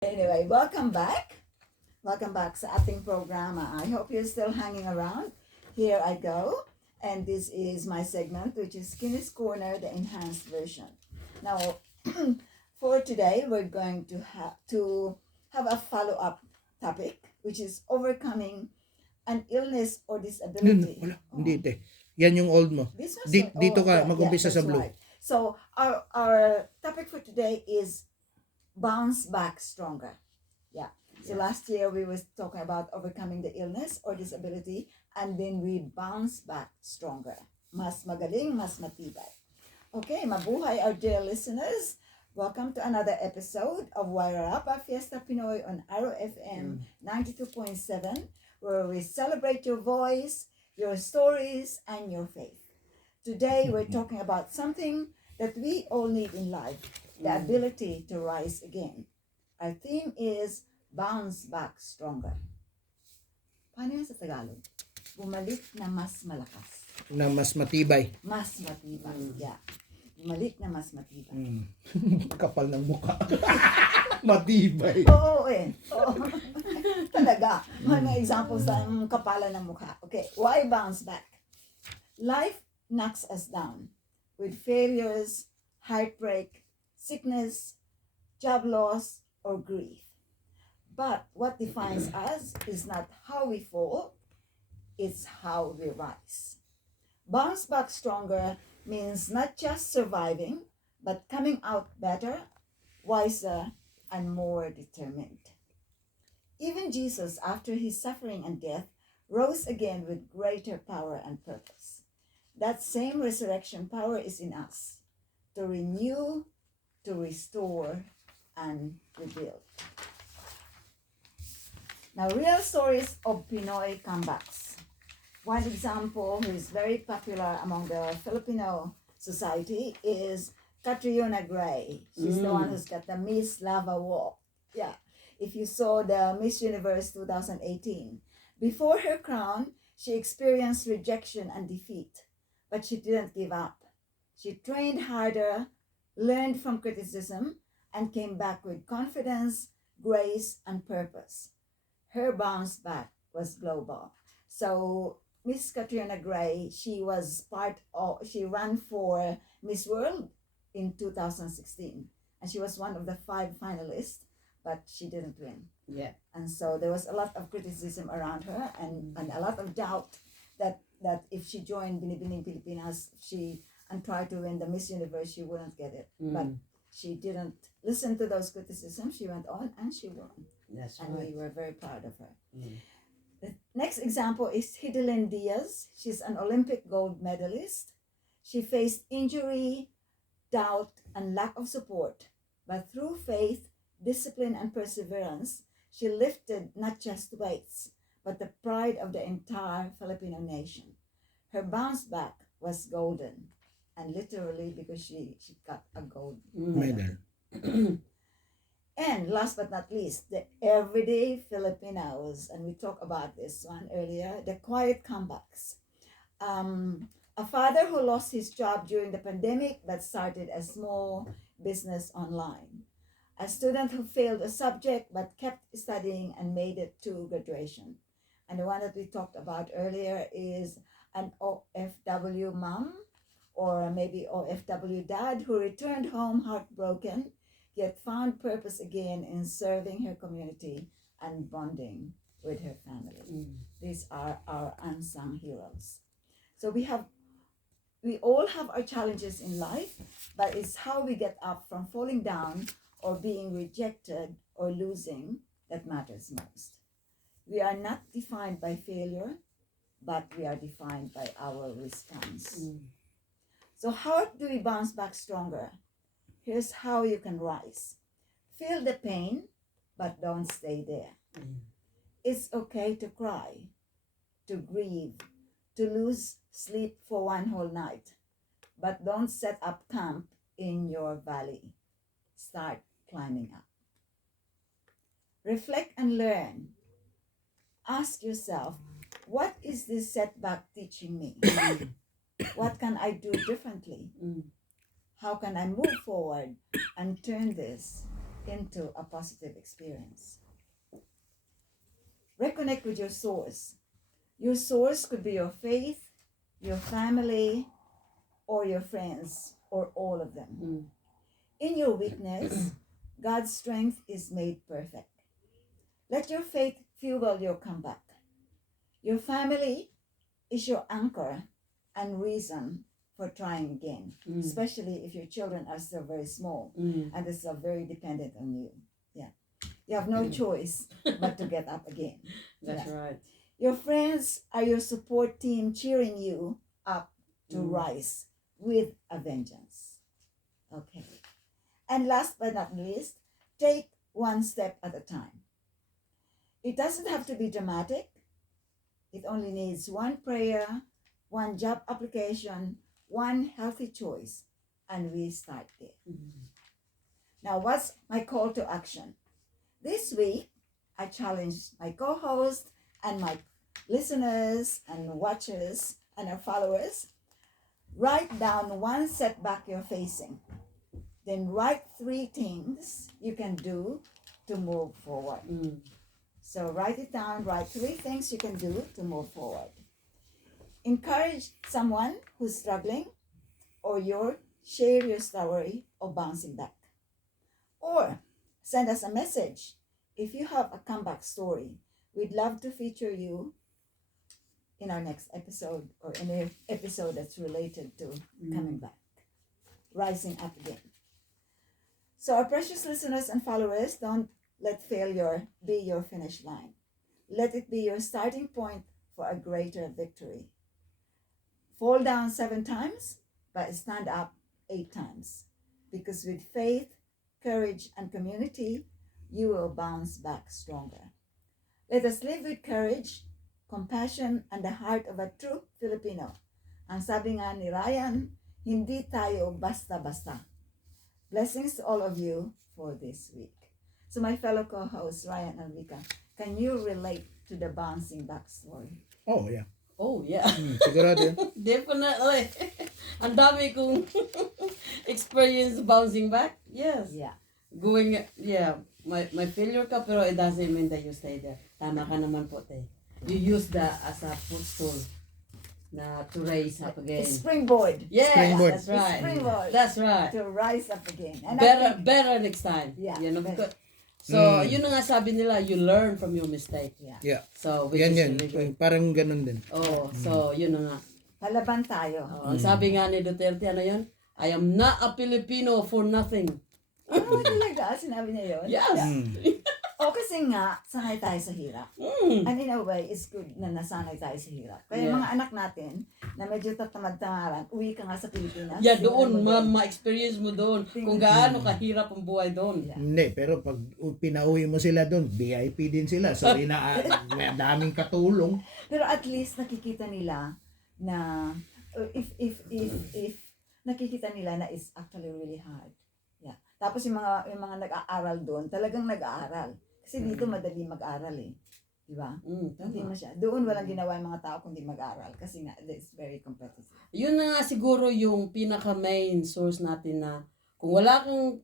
Anyway, welcome back. Welcome back sa ating programa. I hope you're still hanging around. Here I go. And this is my segment, which is Skinny's Corner, the enhanced version. Now, for today, we're going to have a follow-up topic, which is overcoming an illness or disability. Wala, Oh, hindi te. Yan yung old mo. this was Dito ka, yeah, mag-umpisa sa that's blue. right. So our topic for today is bounce back stronger. Yeah. So last year we was talking about overcoming the illness or disability, and then we bounce back stronger. Mas magaling, mas matibay. Okay, mabuhay our dear listeners. Welcome to another episode of Wairarapa Fiesta Pinoy on Arrow FM 92.7, where we celebrate your voice, your stories, and your faith. Today we're talking about something that we all need in life, the ability to rise again. Our theme is bounce back stronger. Paano yan sa Tagalog? Bumalik na mas malakas. Na mas matibay. Mas matibay. Yeah. Bumalik na mas matibay. Kapal ng mukha. Matibay. Oo eh. Oo. Talaga. Mga examples ng kapalan ng mukha. Okay, why bounce back? Life knocks us down with failures, heartbreak, sickness, job loss, or grief. But what defines us is not how we fall, it's how we rise. Bounce back stronger means not just surviving, but coming out better, wiser, and more determined. Even Jesus, after his suffering and death, rose again with greater power and purpose. That same resurrection power is in us to renew, to restore, and rebuild. Now, real stories of Pinoy comebacks. One example who is very popular among the Filipino society is Catriona Gray. She's the one who's got the Miss Lava Walk. Yeah. If you saw the Miss Universe 2018, before her crown, she experienced rejection and defeat, but she didn't give up. She trained harder, learned from criticism, and came back with confidence, grace, and purpose. Her bounce back was global. So Miss Catriona Gray, she ran for Miss World in 2016, and she was one of the 5 finalists, but she didn't win. Yeah. And so there was a lot of criticism around her, and a lot of doubt that if she joined Binibining Pilipinas, and tried to win the Miss Universe, she wouldn't get it. But she didn't listen to those criticisms. She went on and she won. That's And we right. were very proud of her. The next example is Hidilyn Diaz. She's an Olympic gold medalist. She faced injury, doubt, and lack of support. But through faith, discipline, and perseverance, she lifted not just weights, but the pride of the entire Filipino nation. Her bounce back was golden, and literally because she got a gold medal. Medal. And last but not least, the everyday Filipinos, and we talked about this one earlier, the quiet comebacks. A father who lost his job during the pandemic but started a small business online. A student who failed a subject but kept studying and made it to graduation. And the one that we talked about earlier is an OFW mom or maybe OFW dad who returned home heartbroken yet found purpose again in serving her community and bonding with her family. These are our unsung heroes. So we all have our challenges in life, but it's how we get up from falling down or being rejected or losing that matters most. We are not defined by failure, but we are defined by our response. So how do we bounce back stronger? Here's how you can rise. Feel the pain, but don't stay there. It's okay to cry, to grieve, to lose sleep for one whole night, but don't set up camp in your valley. Start climbing up. Reflect and learn. Ask yourself, what is this setback teaching me? What can I do differently? How can I move forward and turn this into a positive experience. Reconnect with your source. Your source could be your faith, your family, or your friends, or all of them. Mm. In your weakness, God's strength is made perfect. Let your faith fuel your comeback. Your family is your anchor and reason for trying again, Mm. especially if your children are still very small Mm. and they're still very dependent on you. Yeah. You have no choice but to get up again. That's Yeah. right. Your friends are your support team cheering you up to Mm. rise with a vengeance. Okay. And last but not least, take one step at a time. It doesn't have to be dramatic. It only needs one prayer, one job application, one healthy choice, and we start there. Mm. Now, what's my call to action? This week, I challenged my co-host and my listeners and watchers and our followers. Write down one setback you're facing. Then write 3 things you can do to move forward. Mm. So write it down, write 3 things you can do to move forward. Encourage someone who's struggling, or share your story of bouncing back. Or send us a message. If you have a comeback story, we'd love to feature you in our next episode, or any episode that's related to coming back, rising up again. So our precious listeners and followers, don't let failure be your finish line. Let it be your starting point for a greater victory. Fall down 7 times, but stand up 8 times. Because with faith, courage, and community, you will bounce back stronger. Let us live with courage, compassion, and the heart of a true Filipino. Ang sabi nga ni Ryan, hindi tayo basta-basta. Blessings to all of you for this week. So my fellow co-hosts, Ryan and Vika, can you relate to the bouncing back story? Oh, yeah. Oh, yeah. Sigurado yan. Definitely. Ang dami kong experience bouncing back. Yes. Yeah. My failure ka, pero it doesn't mean that you stay there. Tama ka naman po, te. You use that as a footstool na to raise up again. Springboard. Yes, Springboard. that's right. Springboard. That's right. To rise up again. And I Better, think- better next time. Yeah, You know, better. because, so, yun na nga sabi nila, you learn from your mistake. Yeah. Yeah. So, which Yan is yan. really good. Parang ganun din. Oh, so, yun na nga. Palaban tayo. Oh, ang sabi nga ni Duterte, ano yun? I am not a Filipino for nothing. Oh, talaga? Sinabi niya yun? Yes. O kasi nga, sanay tayo sa hirap. Mm. And in a way, it's good na nasanay tayo sa hirap. Kaya Yeah. mga anak natin, na medyo tatamad-tamaran, uwi ka nga sa Pilipinas. Yeah, Tingnan doon, mo ma-experience mo doon kung gaano kahirap ang buhay doon. Yeah. Hindi, pero pag pinauwi mo sila doon, VIP din sila. So, may daming katulong. Pero at least nakikita nila na if nakikita nila na it's actually really hard. Yeah. Tapos yung mga nag-aaral doon, talagang nag-aaral. Kasi dito madali mag-aral eh. Di ba? Hindi Tama. masya. Doon walang ginawa yung mga tao kundi mag-aral kasi nga it's very competitive. Yun na nga siguro yung pinaka-main source natin na kung wala kang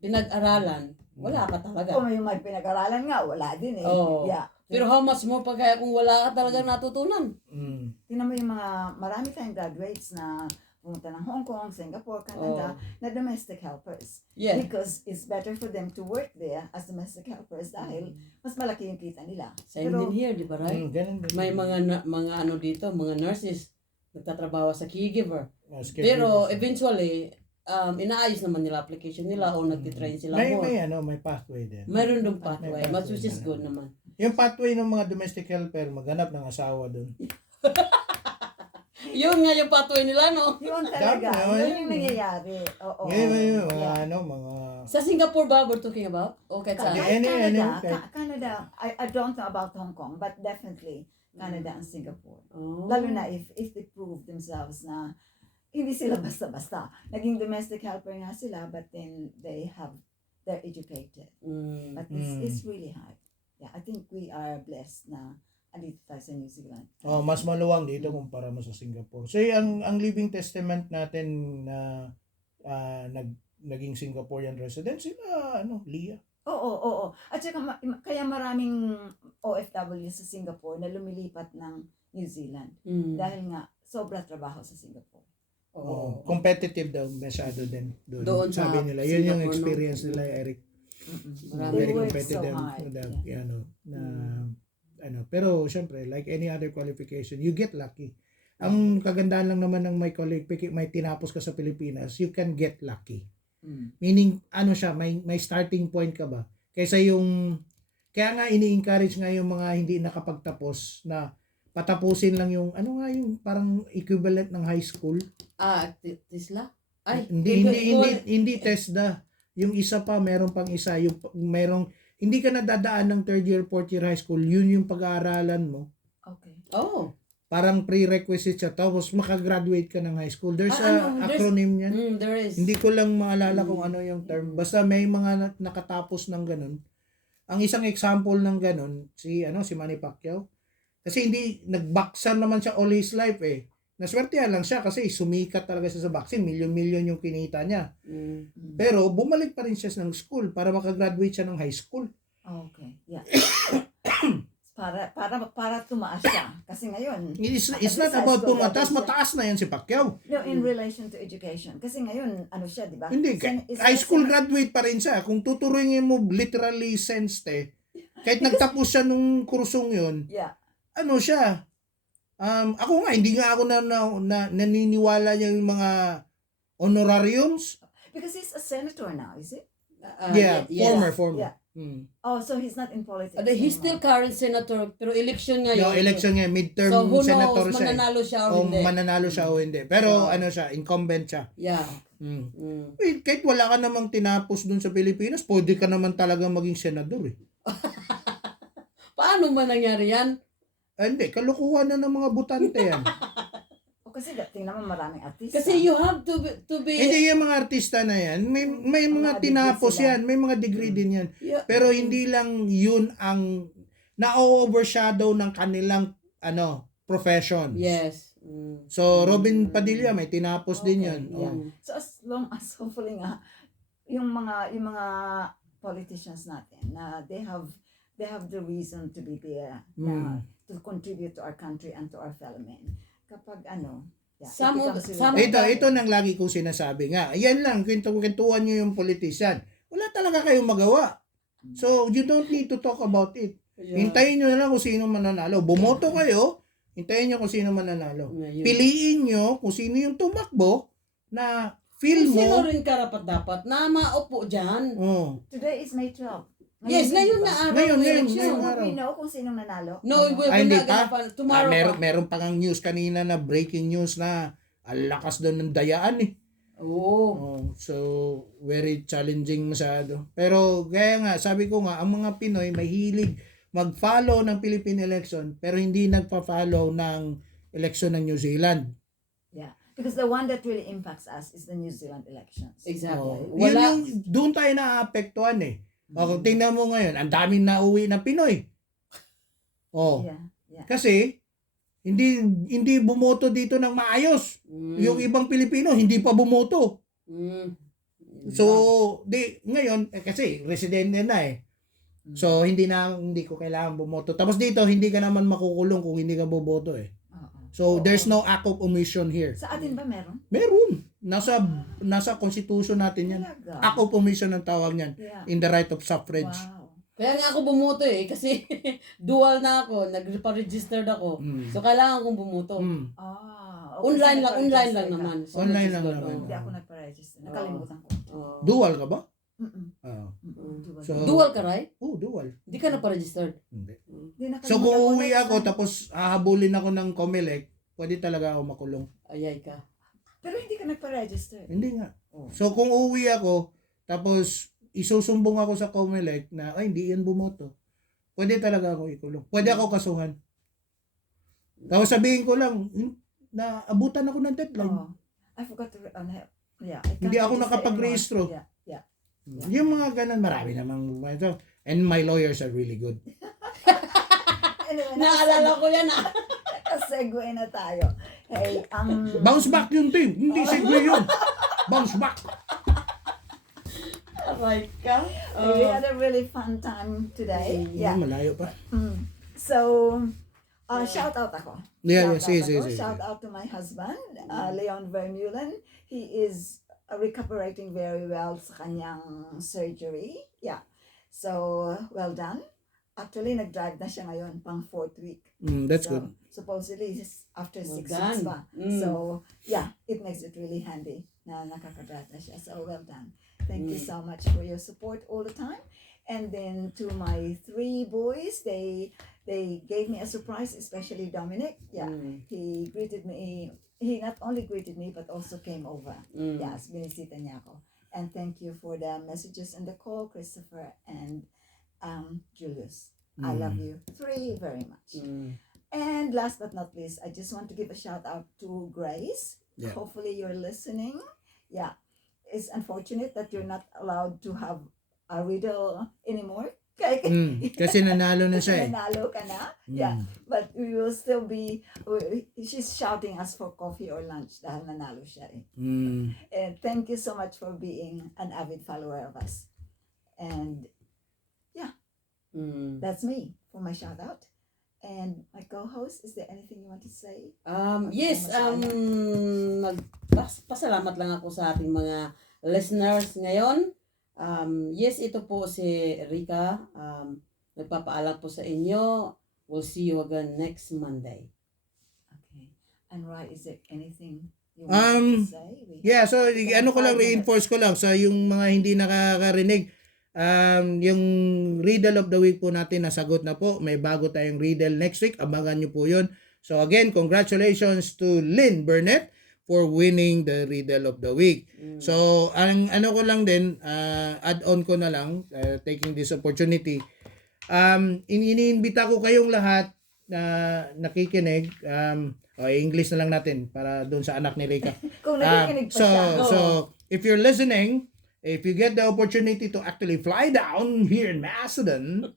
pinag-aralan, wala ka talaga. Kung may pinag-aralan nga, wala din eh. Oo. Yeah. Pero how much more pa kaya kung wala ka talaga natutunan? Mm. Tingnan mo yung marami tayong graduates na pumunta ng Hong Kong, Singapore, Canada, na domestic helpers. Yeah. Because it's better for them to work there as domestic helpers dahil mas malaki yung kita nila. Same din here, di ba, right? Ganun din. May mga ano dito, mga nurses nagtatrabaho sa caregiver. Schedule Pero kasi. eventually, inaayos naman nila application nila o nagtitrain sila more. may pathway din. Mayroon dong pathway, May which is pathway good naman. Yung pathway ng mga domestic helper, maghanap ng asawa doon. Yun nga yung pathway nila, no? Yun talaga. Dami, Yun yung nangyayari. Oo. Ngayon, Yeah. mga... Sa Singapore ba we're talking about? O kahit saan? Kahit Canada, Any- Canada, I don't know about Hong Kong, but definitely Canada and Singapore. Oh. Lalo na if they prove themselves na hindi sila basta-basta. Naging domestic helper nga sila, but then they're educated. Mm. But it's really hard. Yeah, I think we are blessed na andito tayo sa New Zealand. mas maluwang dito kumpara mo sa Singapore. So, ang Living Testament natin na naging Singaporean resident sila, Leah. Oo. At saka kaya maraming OFW sa Singapore na lumilipat ng New Zealand dahil nga sobra trabaho sa Singapore. Oo. Competitive daw masyado din doon. Doon sa Sabi nila, yun yung Singapore, experience no? nila, Eric. Marami. Very They work competitive. so hard. Pero syempre, like any other qualification, you get lucky. Ang kagandaan lang naman ng may tinapos ka sa Pilipinas, you can get lucky. Meaning, may starting point ka ba? Kaya nga ini-encourage nga yung mga hindi nakapagtapos na patapusin lang yung, yung parang equivalent ng high school. Tesla? Ay, Hindi TESDA. Yung isa pa, meron pang isa. Hindi ka nadadaan ng third year, fourth year high school. Yun yung pag-aaralan mo. Okay. Oh. Parang prerequisite siya. Tapos makagraduate ka ng high school. There's a acronym yan. There is. Hindi ko lang maalala kung ano yung term. Basta may mga nakatapos ng ganun. Ang isang example ng ganun, si Manny Pacquiao. Kasi hindi, nag-boxer naman siya all his life eh. Naswertehan lang siya kasi sumikat talaga siya sa boxing. Milyon-milyon yung kinita niya. Pero bumalik pa rin siya ng school para makagraduate siya ng high school. Okay. Yeah. para tumaas siya. Kasi ngayon, It's not about mataas na yan si Pacquiao. no, in relation to education. Kasi ngayon, siya, di ba? Hindi, high school graduate pa rin siya. Kung tuturuin mo literally sensed kahit nagtapos siya nung kursong yun, Yeah. siya, ako nga, hindi nga ako naniniwala niya yung mga honorariums. Because he's a senator now, is it? Yeah, yes. former. Yeah. Oh, so he's not in politics He's still anymore. current senator, pero election ngayon. No, election niya, midterm So who senator knows, siya. mananalo siya o O hindi. mananalo siya o hindi. Pero So, siya, incumbent siya. Yeah. Wait, kahit wala ka namang tinapos dun sa Pilipinas, pwede ka naman talaga maging senador eh. Paano man nangyari yan? Hindi, kalukuhan na ng mga butante yan. O kasi tingnan mo maraming artista. Kasi you have to be Hindi yung mga artista na yan, may mga Mga tinapos degree sila. yan, may mga degree din yan. Yeah. Pero hindi lang yun ang na-overshadow ng kanilang professions. Yes. So, Robin Padilla, may tinapos din Okay, yan. yeah. Oh. So as long as hopefully nga yung mga politicians natin na they have the reason to be there na to contribute to our country and to our fellow men. Kapag yeah, Some it of- becomes some- really- Ito nang lagi kong sinasabi nga. Yan lang, kwentuhan nyo yung politician. Wala talaga kayong magawa. So, you don't need to talk about it. Yeah. Hintayin nyo na lang kung sino mananalo. Bumoto kayo, hintayin nyo kung sino mananalo. Ngayon. Piliin nyo kung sino yung tumakbo na feel Kung sino mo. rin karapat dapat na maupo dyan. Oh. Today is May 12. Yes, ngayon na araw. Ngayon, ng ngayon, election. ngayong So, araw. we know kung sinong nanalo? No, we will Hindi not pa. gonna tomorrow pa. Meron pang ang news kanina na breaking news na ang lakas doon ng dayaan eh. Oo. Oh, so, very challenging masyado. Pero, kaya nga, sabi ko nga, ang mga Pinoy mahilig mag-follow ng Philippine election pero hindi nagpa-follow ng election ng New Zealand. Yeah. Because the one that really impacts us is the New Zealand elections. Exactly. Oh, yun Wala. yung, doon tayo naaapektuhan eh. O, tingnan mo ngayon, ang daming nauwi na Pinoy. Oh, Yeah. kasi, hindi bumoto dito ng maayos. Yung ibang Pilipino, hindi pa bumoto. So, ngayon, kasi residente na eh. So, hindi ko kailangan bumoto. Tapos dito, hindi ka naman makukulong kung hindi ka boboto eh. Oo. So, there's no act of omission here. Sa atin ba meron? Meron. Nasa constitution natin yan. Talaga? Act of omission ang tawag niyan. Yeah. In the right of suffrage. Wow. Kaya nga ako bumoto kasi dual na ako, nagpa-registered ako. So kailangan kong bumoto. Mm. Okay, Online so lang nagpa-register ka. naman. So, Online lang registered, naman. oo. Hindi ako nagpa-register. Nakalimutan ko. Oo. Dual ka ba? Mm-mm. Ah. Dual. So, Dual ka, right? dual. Hindi ka na-registered. Hindi. Hindi, So, nakalimutan kung ko. uuwi Next ako time. tapos hahabulin ako ng COMELEC, pwede talaga ako makulong. Ayay ka. Pero hindi ka nagpa-register. Hindi nga. Oh. So, kung uuwi ako, tapos isusumbong ako sa COMELEC na, ay, hindi yan bumoto. Pwede talaga ako ikulong. Pwede ako kasuhan. Tapos sabihin ko lang, na abutan ako ng deadline. Oh. I forgot to yeah. I can't Hindi ako register nakapag-rehistro. anymore. Yeah. Yung mga ganun, marami namang ito. And my lawyers are really good. Anyway, Naalala ko yan nakasegue na tayo. Hey, Bounce back yung team. Hindi segue yun. Bounce back. Aray ka. We had a really fun time today. Yeah, Yeah. malayo pa. So, shout out ako. Yeah, Shout out sige. ako. Shout out to my husband, Leon Vermeulen. He is recuperating very well sa kanyang surgery. Yeah. So, well done. Actually, nag-drive na siya ngayon, pang 4th week. That's So, good. supposedly, it's after Well 6 weeks done. pa. So, yeah, it makes it really handy na nakaka-drive na siya. So, well done. Thank you so much for your support all the time. And then to my 3 boys, they gave me a surprise, especially Dominic. Yeah, he greeted me. He not only greeted me, but also came over. Yes, binisita niya ako. And thank you for the messages and the call, Christopher and Julius. I love you 3 very much. And last but not least, I just want to give a shout out to Grace. Yeah. Hopefully you're listening. Yeah. It's unfortunate that you're not allowed to have a riddle anymore. Okay. Kasi nanalo na siya eh. Nanalo ka na. Yeah. But we will still be, she's shouting us for coffee or lunch dahil nanalo siya eh. And thank you so much for being an avid follower of us. And that's me for my shout out. And my co-host, is there anything you want to say? Yes, pasalamat lang ako sa ating mga listeners ngayon. Yes, ito po si Rika. Nagpapaalam po sa inyo. We'll see you again next Monday. Okay. And Rai, is there anything you want to say? Yeah, so ano ko lang, reinforce ko lang sa yung mga hindi nakakarinig. Yung riddle of the week po natin nasagot na po. May bago tayong riddle next week. Abangan nyo po yun. So again, congratulations to Lynn Burnett for winning the riddle of the week. So ang ano ko lang din, add on ko na lang, taking this opportunity. Iniimbita ko kayong lahat na nakikinig. English na lang natin para doon sa anak ni Rika. Kung nakikinig pa siya. So if you're listening, if you get the opportunity to actually fly down here in Macedon,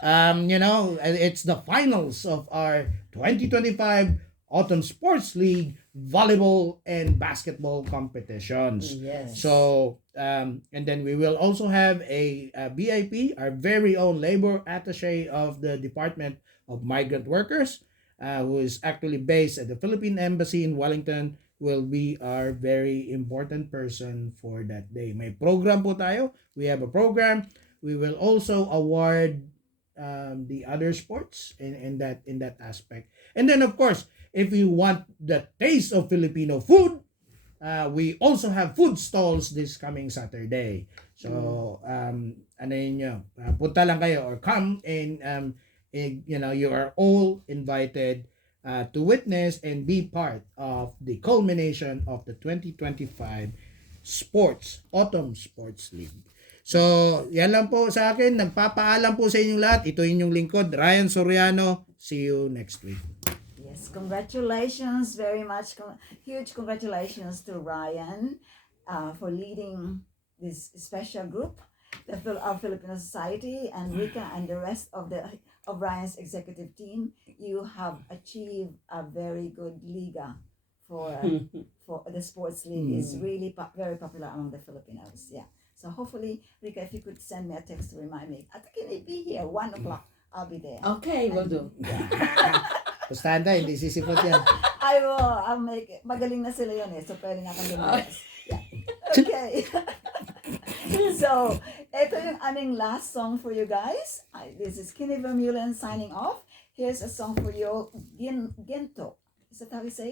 it's the finals of our 2025 Autumn Sports League volleyball and basketball competitions. Yes. So, and then we will also have a BIP, our very own labor attaché of the Department of Migrant Workers, who is actually based at the Philippine Embassy in Wellington, will be our very important person for that day. May program po tayo. We have a program. We will also award the other sports in that aspect. And then of course, if you want the taste of Filipino food, we also have food stalls this coming Saturday. So ano yun nyo, punta lang kayo or come and you are all invited to witness and be part of the culmination of the 2025 Autumn Sports League. So, yan lang po sa akin. Nagpapaalam po sa inyong lahat. Ito inyong lingkod, Ryan Soriano. See you next week. Yes, congratulations very much. Huge congratulations to Ryan for leading this special group, our Filipino Society, and Rika and the rest of Ryan's executive team. You have achieved a very good liga for the sports league. It's really very popular among the Filipinos. Yeah. So hopefully, Rika, if you could send me a text to remind me, I think I be here 1 o'clock. I'll be there. Okay, will do. Basta hindi sisipot yan. I will. I'll make it. Magaling na sila yun eh. So pwede nga kang lumayas. Yeah. Okay. So, ito yung aming last song for you guys. This is Kenny Vermeulen signing off. Here's a song for you, Gento. Is that how we say it?